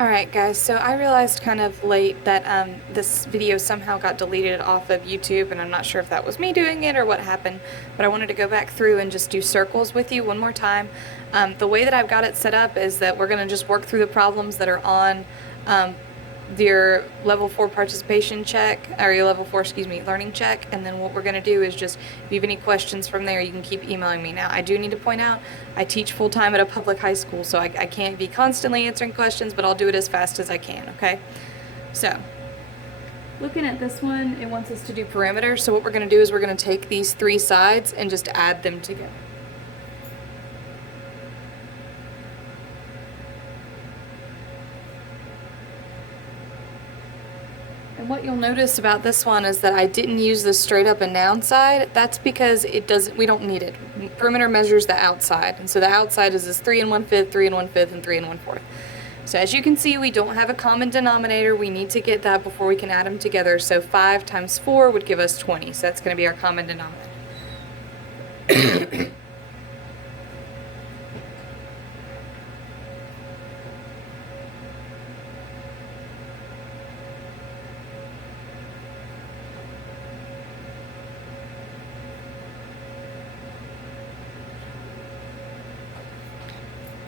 Alright guys, so I realized kind of late that this video somehow got deleted off of YouTube, and I'm not sure if that was me doing it or what happened, but I wanted to go back through and just do circles with you one more time. The way that I've got it set up is that we're going to just work through the problems that are on your level 4 participation check, or your level 4, learning check, and then what we're going to do is just, if you have any questions from there, you can keep emailing me. Now, I do need to point out, I teach full-time at a public high school, so I can't be constantly answering questions, but I'll do it as fast as I can, okay? So, looking at this one, it wants us to do perimeters, so what we're going to do is we're going to take these three sides and just add them together. And what you'll notice about this one is that I didn't use the straight up and down side. That's because we don't need it. Perimeter measures the outside. And so the outside is this 3 1/5, 3 1/5, and 3 1/4. So as you can see, we don't have a common denominator. We need to get that before we can add them together. So 5 times 4 would give us 20. So that's going to be our common denominator.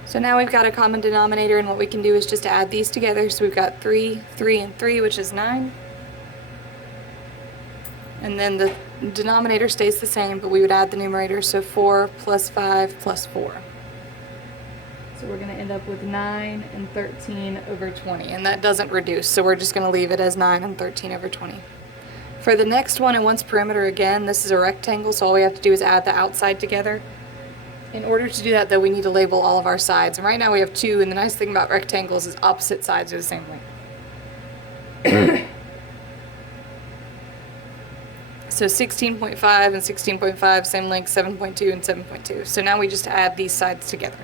So now we've got a common denominator, and what we can do is just add these together. So we've got 3, 3, and 3, which is 9. And then the denominator stays the same, but we would add the numerator, so 4 plus 5 plus 4. So we're going to end up with 9 and 13 over 20, and that doesn't reduce, so we're just going to leave it as 9 and 13 over 20. For the next one, it wants perimeter again. This is a rectangle, so all we have to do is add the outside together. In order to do that, though, we need to label all of our sides. And right now we have 2, and the nice thing about rectangles is opposite sides are the same length. So 16.5 and 16.5, same length, 7.2 and 7.2. So now we just add these sides together.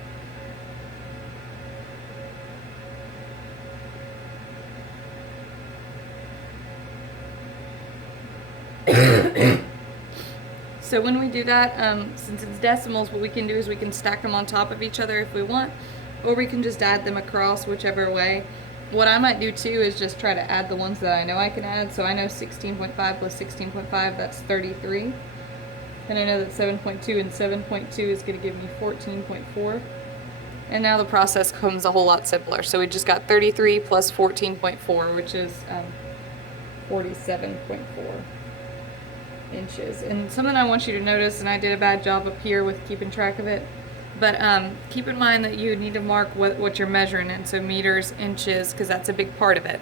So when we do that, since it's decimals, what we can do is we can stack them on top of each other if we want, or we can just add them across, whichever way. What I might do too is just try to add the ones that I know I can add. So I know 16.5 plus 16.5, that's 33. And I know that 7.2 and 7.2 is going to give me 14.4. And now the process comes a whole lot simpler. So we just got 33 plus 14.4, which is 47.4. inches. And something I want you to notice, and I did a bad job up here with keeping track of it, but keep in mind that you need to mark what you're measuring in, so meters, inches, because that's a big part of it.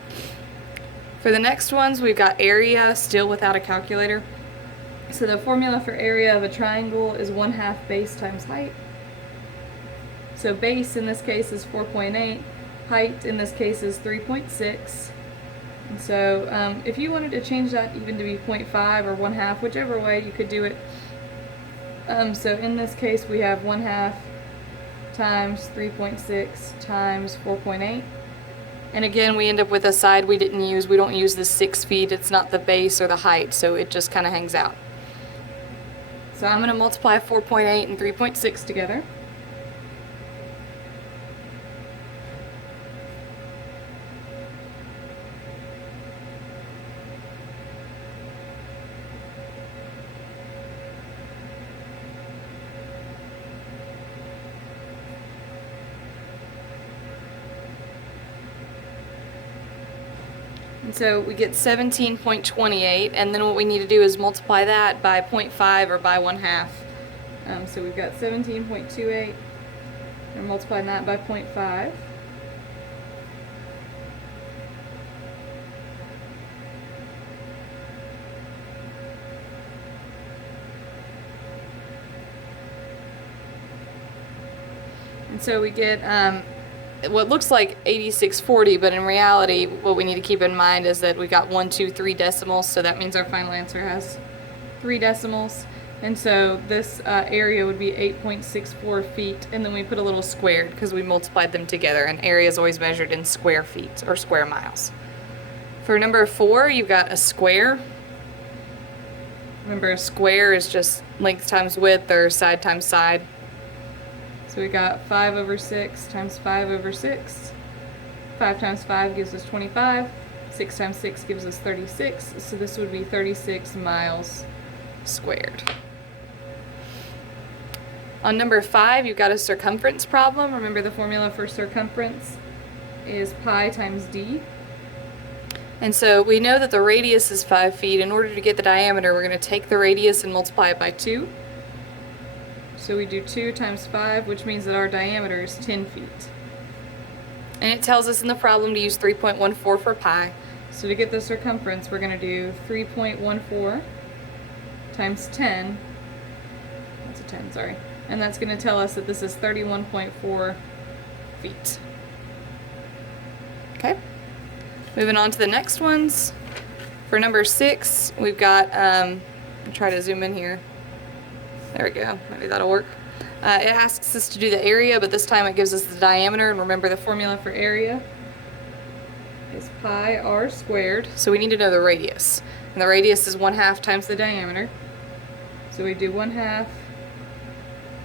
For the next ones, we've got area, still without a calculator. So the formula for area of a triangle is 1/2 base times height. So base in this case is 4.8, height in this case is 3.6. And so if you wanted to change that even to be 0.5 or 1/2, whichever way you could do it. So in this case we have 1/2 times 3.6 times 4.8. And again, we end up with a side we didn't use. We don't use the 6 feet. It's not the base or the height, so it just kind of hangs out. So I'm going to multiply 4.8 and 3.6 together. And so we get 17.28, and then what we need to do is multiply that by 0.5 or by 1/2. So we've got 17.28, and we're multiplying that by 0.5. And so we get what looks like 8640, but in reality what we need to keep in mind is that we got 1, 2, 3 decimals, so that means our final answer has 3 decimals. And so this area would be 8.64 feet, and then we put a little squared because we multiplied them together, and area is always measured in square feet or square miles. For number 4, you've got a square. Remember, a square is just length times width, or side times side. So we got 5 over 6 times 5 over 6. 5 times 5 gives us 25. 6 times 6 gives us 36. So this would be 36 miles squared. On number 5, you've got a circumference problem. Remember the formula for circumference is pi times d. And so we know that the radius is 5 feet. In order to get the diameter, we're going to take the radius and multiply it by 2. So we do 2 times 5, which means that our diameter is 10 feet. And it tells us in the problem to use 3.14 for pi. So to get the circumference, we're going to do 3.14 times 10. That's a 10, sorry. And that's going to tell us that this is 31.4 feet. Okay. Moving on to the next ones. For number 6, we've got, I'll try to zoom in here. There we go, maybe that'll work. It asks us to do the area, but this time it gives us the diameter, and remember the formula for area is pi r squared, so we need to know the radius. And the radius is 1/2 times the diameter. So we do 1/2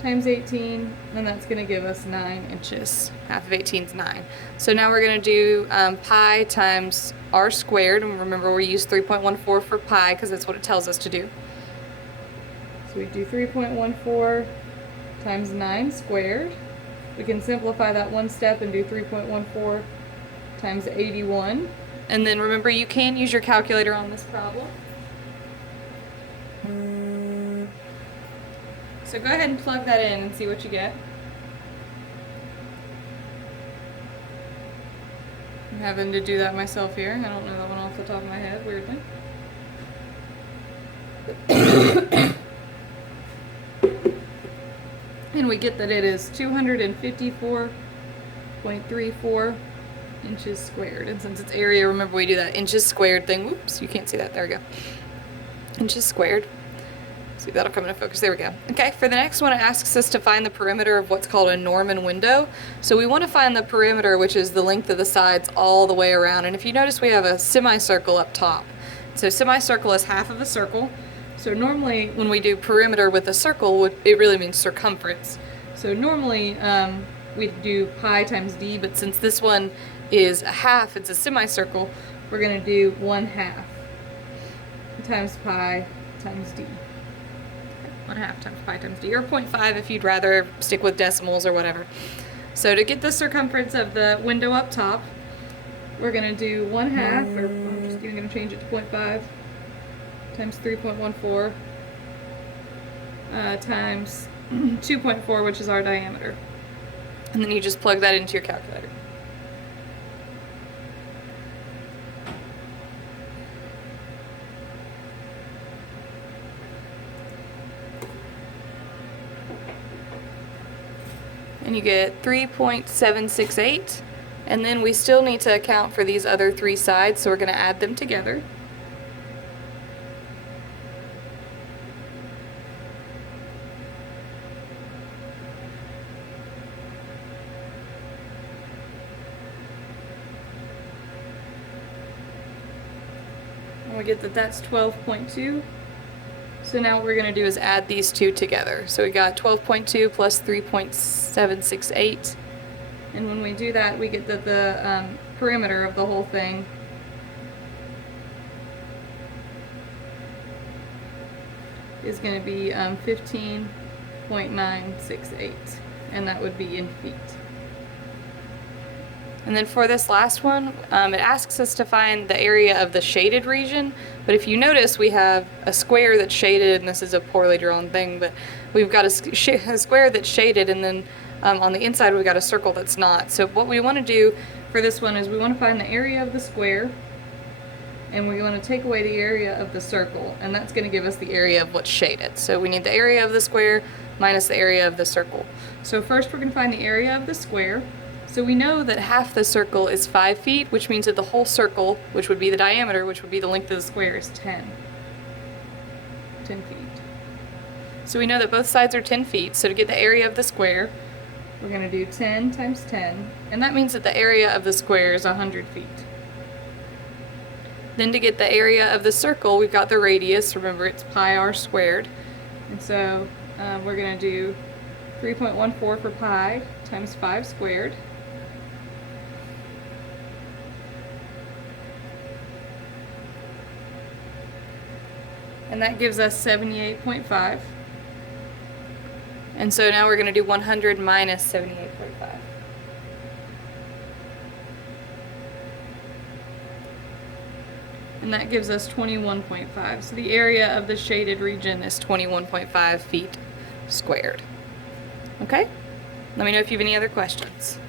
times 18, and that's going to give us 9 inches. Half of 18 is 9. So now we're going to do pi times r squared, and remember we use 3.14 for pi because that's what it tells us to do. So we do 3.14 times 9 squared. We can simplify that one step and do 3.14 times 81. And then remember you can use your calculator on this problem. So go ahead and plug that in and see what you get. I'm having to do that myself here. I don't know that one off the top of my head, weirdly. And we get that it is 254.34 inches squared. And since it's area, remember we do that inches squared thing. Whoops, you can't see that. There we go. Inches squared. See, that'll come into focus. There we go. Okay, for the next one, it asks us to find the perimeter of what's called a Norman window. So we want to find the perimeter, which is the length of the sides all the way around. And if you notice, we have a semicircle up top. So semicircle is half of a circle. So normally, when we do perimeter with a circle, it really means circumference. So normally, we do pi times d, but since this one is a half, it's a semicircle, we're going to do 1/2 times pi times d. 1/2 times pi times d, or 0.5 if you'd rather stick with decimals or whatever. So to get the circumference of the window up top, we're going to do 1/2, or I'm just even going to change it to 0.5, times 3.14, times 2.4, which is our diameter. And then you just plug that into your calculator. And you get 3.768, and then we still need to account for these other 3 sides, so we're going to add them together. And we get that that's 12.2. So now what we're going to do is add these 2 together. So we got 12.2 plus 3.768. And when we do that, we get that the perimeter of the whole thing is going to be 15.968. And that would be in feet. And then for this last one, it asks us to find the area of the shaded region. But if you notice, we have a square that's shaded, and this is a poorly drawn thing, but we've got a square that's shaded, and then on the inside we've got a circle that's not. So what we want to do for this one is we want to find the area of the square, and we want to take away the area of the circle, and that's going to give us the area of what's shaded. So we need the area of the square minus the area of the circle. So first we're going to find the area of the square. So we know that half the circle is 5 feet, which means that the whole circle, which would be the diameter, which would be the length of the square, is 10 feet. So we know that both sides are 10 feet, so to get the area of the square, we're going to do 10 times 10, and that means that the area of the square is 100 feet. Then to get the area of the circle, we've got the radius, remember it's pi r squared, and so we're going to do 3.14 for pi times 5 squared. and that gives us 78.5. And so now we're going to do 100 minus 78.5. And that gives us 21.5. So the area of the shaded region is 21.5 feet squared. Okay? Let me know if you have any other questions.